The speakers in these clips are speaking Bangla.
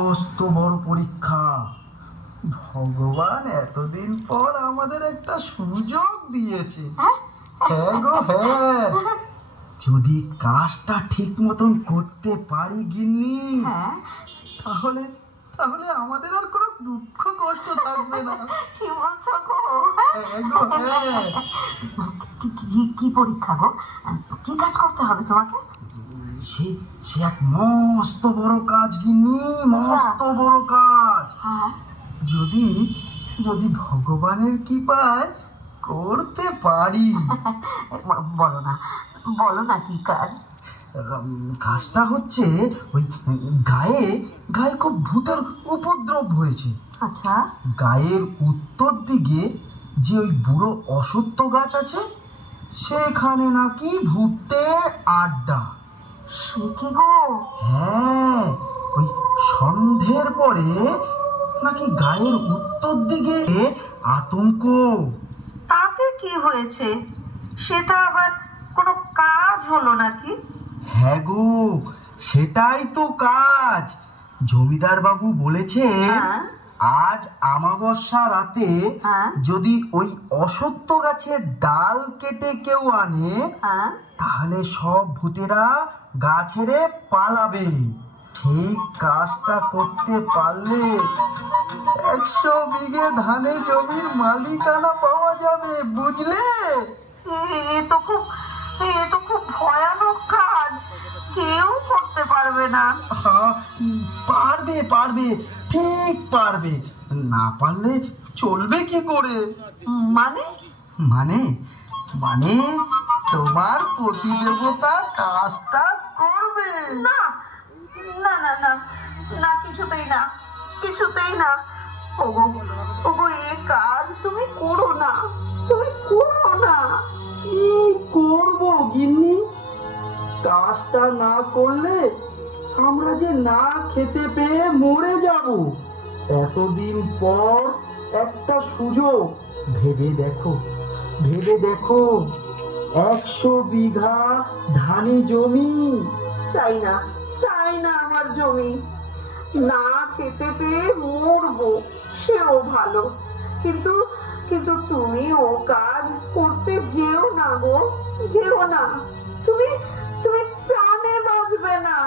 মস্ত বড় পরীক্ষা। ভগবান এতদিন পর আমাদের একটা সুযোগ দিয়েছে। হ্যাঁ গো হ্যাঁ, যদি কাজটা ঠিক মতন করতে পারি গিন্নি, তাহলে তাহলে আমাদের আর কোনো দুঃখ কষ্ট থাকবে না। কি বলছো গো? কি পরীক্ষা গো? কি কাজ করতে হবে তোমাকে? সে এক মস্ত বড় কাজ গিন্নি, মস্ত বড় কাজ। যদি যদি ভগবানের কৃপায় করতে পারি। বলো না কি কাজ? কাজটা হচ্ছে ওই গায়ে গায়ে খুব ভূতের উপদ্রব হয়েছে। আচ্ছা। গায়ের উত্তর দিকে যে ওই বুড়ো অসত্য গাছ আছে, সেখানে নাকি ভূতের আড্ডা। সে কি গো? হ্যাঁ, ওই সন্ধ্যের পরে নাকি গায়ের উত্তর দিকে আতঙ্ক। তাতে কি হয়েছে? সেটা আবার কোনো কাজ হলো নাকি? হ্যাঁ গো, সেটাই তো কাজ। জমিদার বাবু বলেছে আজ অমাবস্যা রাতে যদি ওই অসত্য গাছের ডাল কেটে কেউ আনে, তাহলে সব ভূতেরা গা ছেড়ে পালাবে। সেই কাজটা করতে পারলে 100 বিঘে ধানে জমির মালিকানা পাওয়া যাবে, বুঝলে? এ তো খুব ভয়ানক কাজ, কেউ করতে পারবে না। পারবে পারবে, ঠিক পারবে। না পারলে চলবে কি করে? মানে মানে মানে তোমার প্রতিদেবতা কাজটা করবে। না না না না না, কিছুতেই না, কিছুতেই না। ওগো এই কাজ তুমি করো না, তুমি করো না। কি করব গিন্নি? কাজটা না করলে আমরা যে না খেতে পেয়ে মরে যাব। এতদিন পর একটা সুযোগ, ভেবে দেখো 100 বিঘা ধানি জমি। চাই না আমার জমি। না খেতে পেয়ে মরবো, সেও ভালো, কিন্তু কিন্তু তুমি ও কাজ করতে যেও না গো, যেও না। তুমি তুমি প্রাণে বাঁচবে না।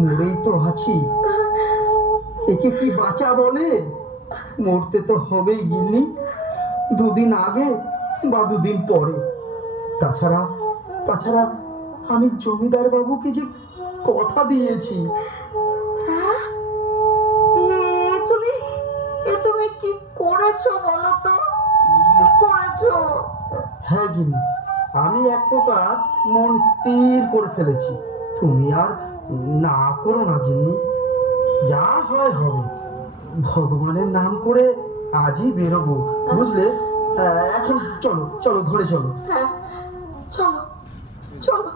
মরেই তো আছি, একে কি বাঁচা বলে? মরতে তো হবেই গিন্নি, 2 দিন আগে বা 2 দিন পরে। তাছাড়া আমি জমিদার বাবুকে যে কথা দিয়েছি। তুমি কি করেছো বলো তো? কি করেছো? হ্যাঁ গিন্নি, আমি এক প্রকার মন স্থির করে ফেলেছি। তুমি আর না করো না গিন্নি, যা হয় হবে। ভগবানের নাম করে আজই বেরোবো, বুঝলে? এখন চলো ঘরে চলো। হ্যাঁ চলো চলো।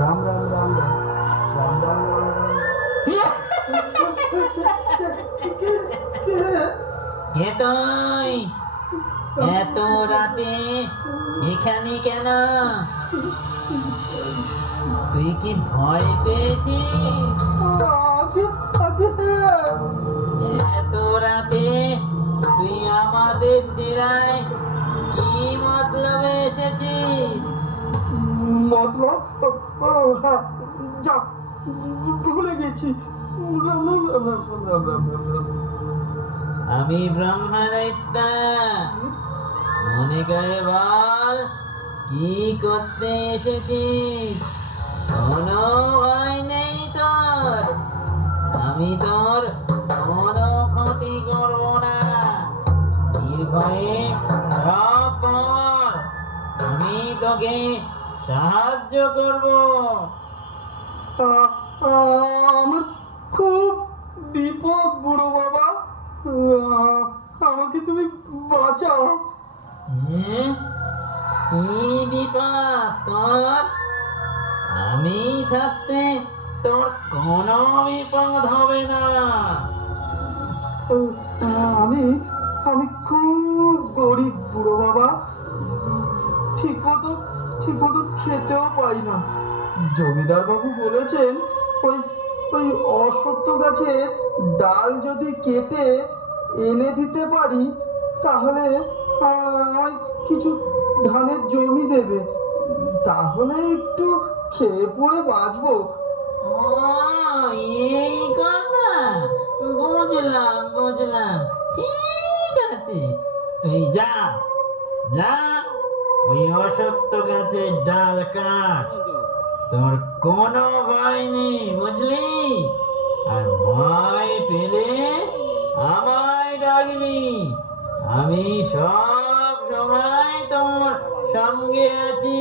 राम राम राम राम राम কে তুই এত রাতে এখানে কেন? তুই কি ভয় পেয়েছিস? এত রাতে তুই আমাদের ডেরায় কি মতলবে এসেছিস? মতলব? যা ভুলে গেছি। আমি ব্রহ্মদৈত্য, মনে করে বল কি করতে এসেছিস? কোনো ভয় নেই তোর, আমি তোর কোনো ক্ষতি করব না। নির্ভয়ে সব বল, আমি তোকে সাহায্য করব। আমার খুব বিপদ বুড়ো বাবা, আমাকে তুমি বাঁচাও। কি বিপদ তোর? আমি থাকতে তোর কোনো বিপদ হবে না। আমি আমি খুব গরিব বুড়ো বাবা, ঠিক মতো খেতেও পাই না। জমিদার বাবু বলেছেন ওই ওই অশ্বত্থ গাছের ডাল যদি কেটে এনে দিতে পারি তাহলে আমায় কিছু ধানের জমি দেবে, তাহলে একটু খেয়ে পড়ে বাঁচবো। ও এই কথা, বুঝলাম, ঠিক আছে। তুই যা ওই অশ্বত্থ গাছের ডাল কাট, তোর কোনো ভয় নেই, বুঝলি? আর ভয় পেলে আমায় ডাকবি, আমি সব সময় তোর সঙ্গে আছি।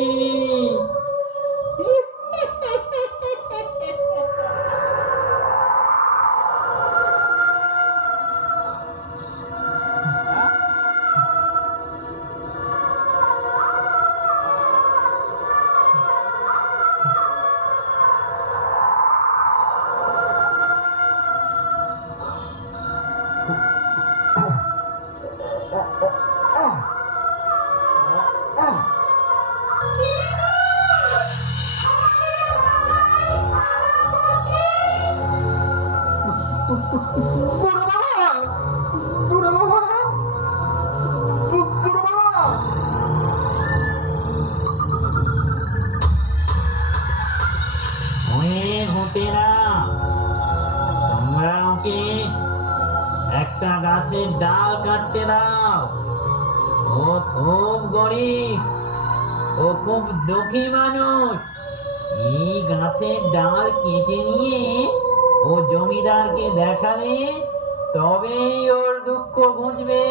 তোমরা ওকে একটা গাছের ডাল কাটতে দাও। ও খুব গরিব, ও খুব দুঃখী মানুষ। এই গাছের ডাল কেটে নিয়ে ও জমিদারকে দেখালে তবেই ওর দুঃখ বুঝবে।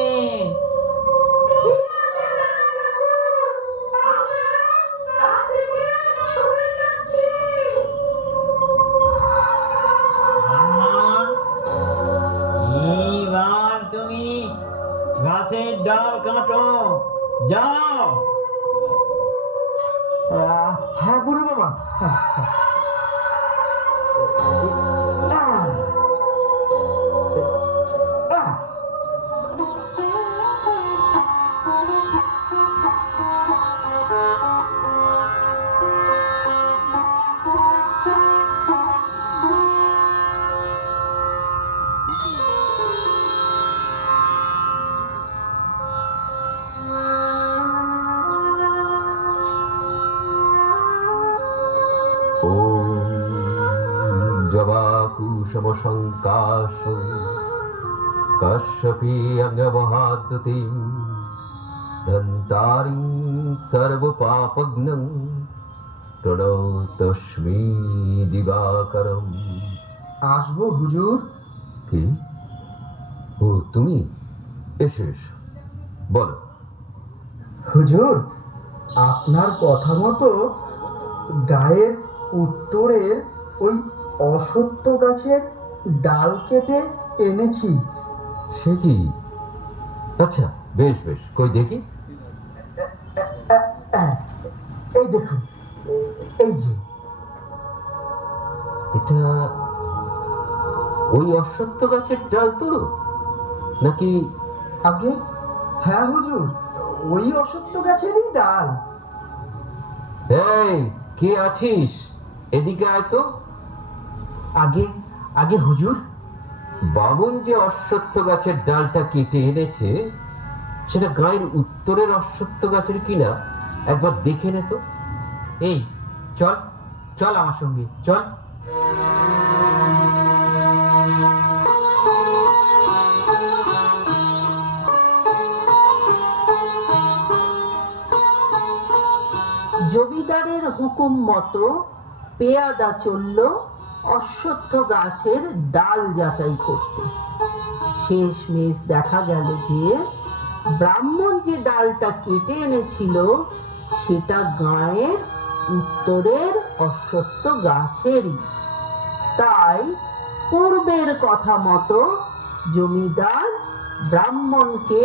এইবার তুমি গাছের ডাল কাটো, যাও। হ্যাঁ বুড়ো বাবা। जवाकुशमशङ्काश कश्यपी अङ्गमहाद्युतिं धन्तारिं सर्वपापघ्नं प्रणतस्मै दिवाकरम्। আসবো হুজুর। কি? ও তুমি, এসো এসো, বলো। হুজুর, আপনার কথা মতো গায়ের উত্তরের ওই অশ্বত্থ গাছের ডাল কেটে এনেছি। সে কি? আচ্ছা, বেশ বেশ, কই দেখি। এই দেখুন, এই যে। এটা ওই অশ্বত্থ গাছের ডাল তো নাকি? আগে হ্যাঁ হুজুর, ওই অশ্বত্থ গাছেরই ডাল। এই, কে আছিস? এদিকে আয় তো। আগে আগে হুজুর, বামুন যে অশ্বত্থ গাছের ডালটা কেটে এনেছে সেটা গায়ের উত্তরের অশ্বত্থ গাছের কিনা একবার দেখে নে তো। এই চল চল আমার সঙ্গে চল। জমিদারের হুকুম মতো পেয়াদা চলল অশ্বত্থ গাছের ডাল যাচাই করতে। শেষমেশ দেখা গেল যে ব্রাহ্মণ যে ডালটা কেটে এনেছিল সেটা গায়ের উত্তরের অশ্বত্থ গাছেরই। তাই পূর্বের কথা মতো জমিদার ব্রাহ্মণকে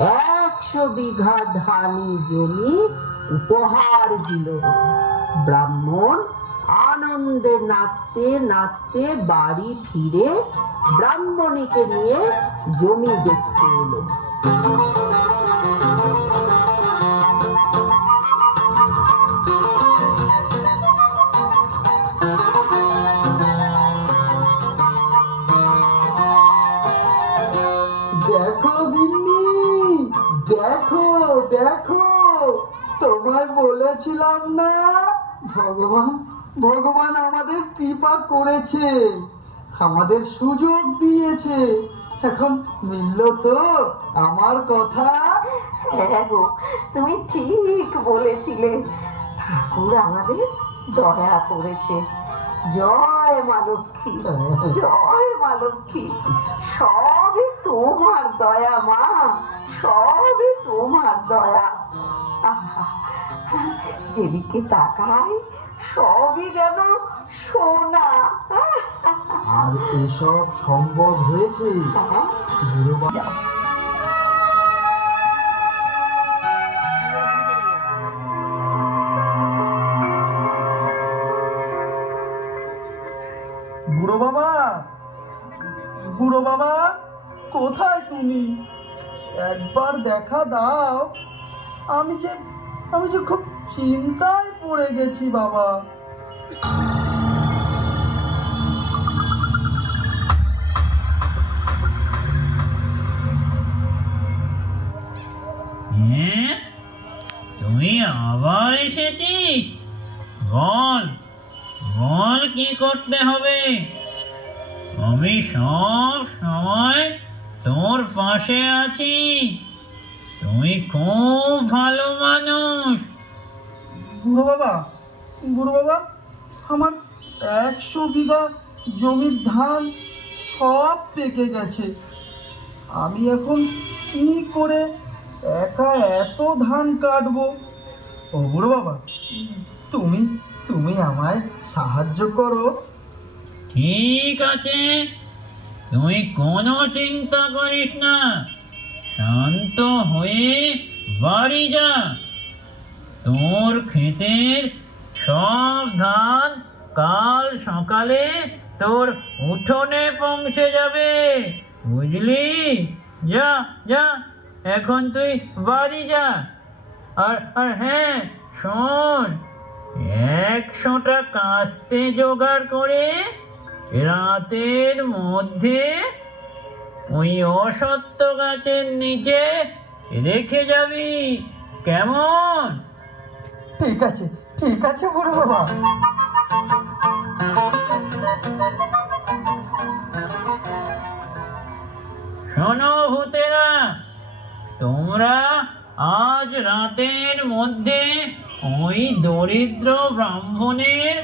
100 বিঘা ধানি জমি উপহার দিল। ব্রাহ্মণ আনন্দে নাচতে নাচতে বাড়ি ফিরে ব্রাহ্মণীকে নিয়ে জমি দেখতে এলো। দেখো গিন্নি, দেখো দেখো, তোমায় বলেছিলাম না, ভগবান ভগবান আমাদের কৃপা করেছে, আমাদের সুযোগ দিয়েছে। এখন মিলল তো আমার কথা? হ্যাঁ গো, তুমি ঠিক বলেছিলে। ঠাকুর আমাদের দয়া করেছে। জয় মা লক্ষ্মী, জয় মা লক্ষ্মী। সবই তোমার দয়া মা, সবই তোমার দয়া। আহা, যেদিকে তাকাই সবই যেন সোনা। আর এসব সম্ভব হয়েছে বুড়ো বাবা। বুড়ো বাবা, বুড়ো বাবা, কোথায় তুমি? একবার দেখা দাও। আমি যে খুব চিন্তায় পড়ে গেছি বাবা। তুমি আবার এসেছিস? বল বল, কি করতে হবে? আমি সব সময় তোর পাশে আছি। তুমি খুব ভালো মানুষ। বুড়ো বাবা, বুড়ো বাবা, আমার 100 বিঘা জমির ধান সব পেকে গেছে। আমি এখন কি করে একা এত ধান কাটবো? ও বুড়ো বাবা, তুমি আমায় সাহায্য করো। ঠিক আছে, তুই কোনো চিন্তা করিস না, শান্ত হয়ে বাড়ি যা। তোর ক্ষেতের সব ধান কাল সকালে তোর উঠোনে পৌঁছে যাবে, বুঝলি? যা যা, এখন তুই বাড়ি যা। আর হ্যাঁ শোন, 100টা কাস্তে জোগাড় করে রাতের মধ্যে ওই অশ্বত্থ গাছের নিচে রেখে যাবি, কেমন? ঠিক আছে, ঠিক আছে বুড়ো বাবা। শোনো ভূতেরা, তোমরা আজ রাতের মধ্যে ওই দরিদ্র ব্রাহ্মণের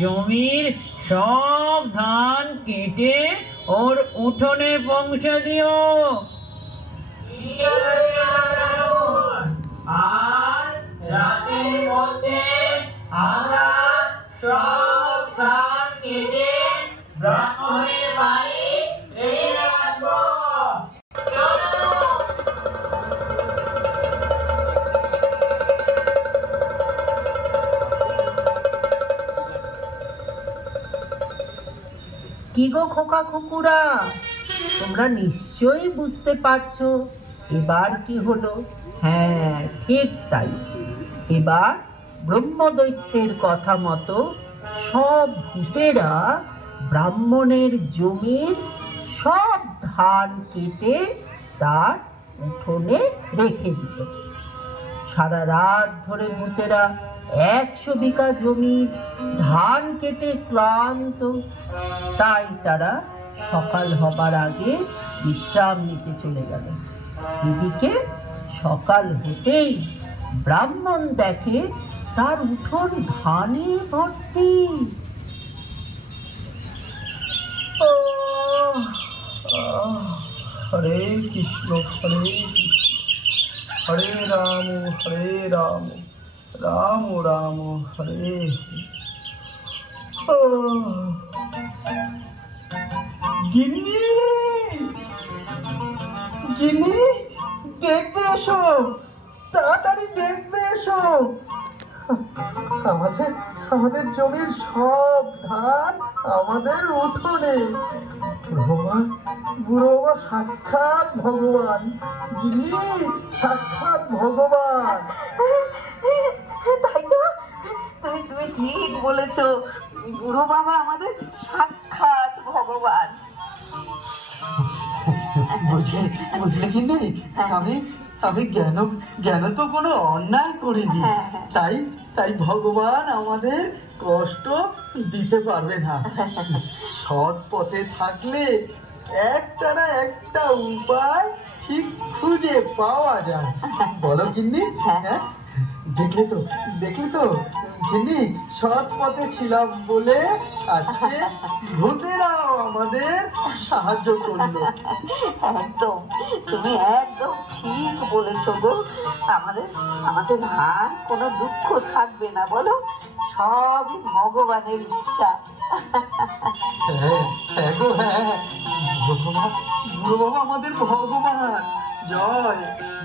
জমির সব ধান কেটে ওর উঠোনে পৌঁছে দিও। আর রাতের মধ্যে আমরা সব ধান কেটে ব্রাহ্মণের বাড়ি রেখে আসবো। কি গো খোকা কুকুরা, তোমরা নিশ্চয়ই বুঝতে পারছো এবার কি হলো? হ্যাঁ, ঠিক তাই। এবার ব্রহ্মদৈত্যের কথা মতো সব ভূতেরা ব্রাহ্মণের জমির সব ধান কেটে তার উঠোনে রেখে দিল। সারা রাত ধরে ভূতেরা 100 বিঘা জমি ধান কেটে ক্লান্ত। তাই তারা সকাল হবার আগে বিশ্রাম নিতে চলে গেল। এদিকে সকাল হতেই ব্রাহ্মণ দেখে তার উঠোন ধানে ভর্তি। হরে কৃষ্ণ হরে কৃষ্ণ, হরে রাম রাম রাম হরে। গিন্নি, গিন্নি, দেখবে এসো, তাড়াতাড়ি দেখবে এসো। আমাদের আমাদের জমির সব ধান আমাদের উঠোনে। ভগবান, বুড়ো বাবা সাক্ষাৎ ভগবান। গিন্নি, সাক্ষাৎ ভগবান। তাই তো, তুমি ঠিক বলেছো, বুড়ো বাবা আমাদের সাক্ষাৎ ভগবান। বুঝলে গিন্নি, আমি জ্ঞান তো কোনো অন্যায় করিনি। তাই তাই ভগবান আমাদের কষ্ট দিতে পারবে না। সৎ পথে থাকলে একটা না একটা উপায় ঠিক খুঁজে পাওয়া যায়। বলো গিন্নি? হ্যাঁ, দেখলে তো গিন্নি, সৎ পথে ছিলাম বলে আজকে ভূতেরাও আমাদের সাহায্য করলো। একদম, তুমি একদম ঠিক বলেছো গো। আমাদের আর কোনো দুঃখ থাকবে না, বলো? সবই ভগবানের ইচ্ছা। হ্যাঁ গো, হ্যাঁ, ভগবান, বুড়ো বাবা আমাদের ভগবান। জয়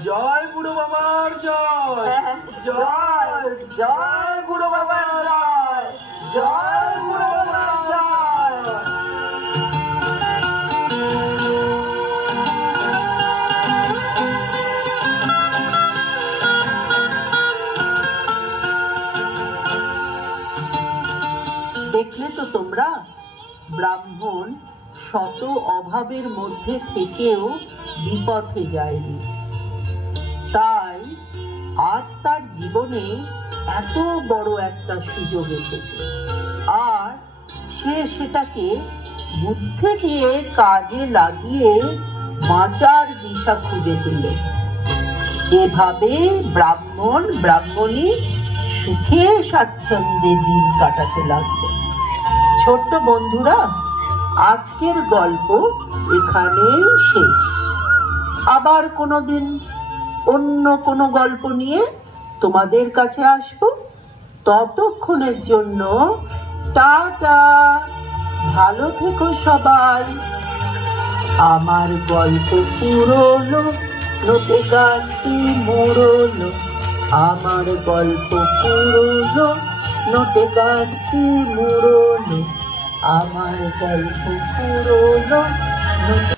জয় বুড়ো বাবার জয়, জয় জয় বুড়ো বাবার জয়, জয় বুড়ো বাবার জয়। দেখলে তো তোমরা, ব্রাহ্মণ শত অভাবের মধ্যে থেকেও বিপথে যায়নি। তাই আজ তার জীবনে এত বড় একটা সুযোগ এসেছে, আর সে সেটাকে বুদ্ধি দিয়ে কাজে লাগিয়ে বাঁচার দিশা খুঁজে পেল। এভাবে ব্রাহ্মণ ব্রাহ্মণী সুখে স্বাচ্ছন্দ্যে দিন কাটাতে লাগলো। ছোট্ট বন্ধুরা, আজকের গল্প এখানেই শেষ। আবার কোনোদিন অন্য কোনো গল্প নিয়ে তোমাদের কাছে আসবো। ততক্ষণের জন্য টাটা, ভালো থেকো সবাই। আমার গল্প পুরনো, নতে গাছটি মোড়লো। আমার গল্প পুরনো, নতে গাছটি মোড়লো। আমার গল্প পুরনো, নতে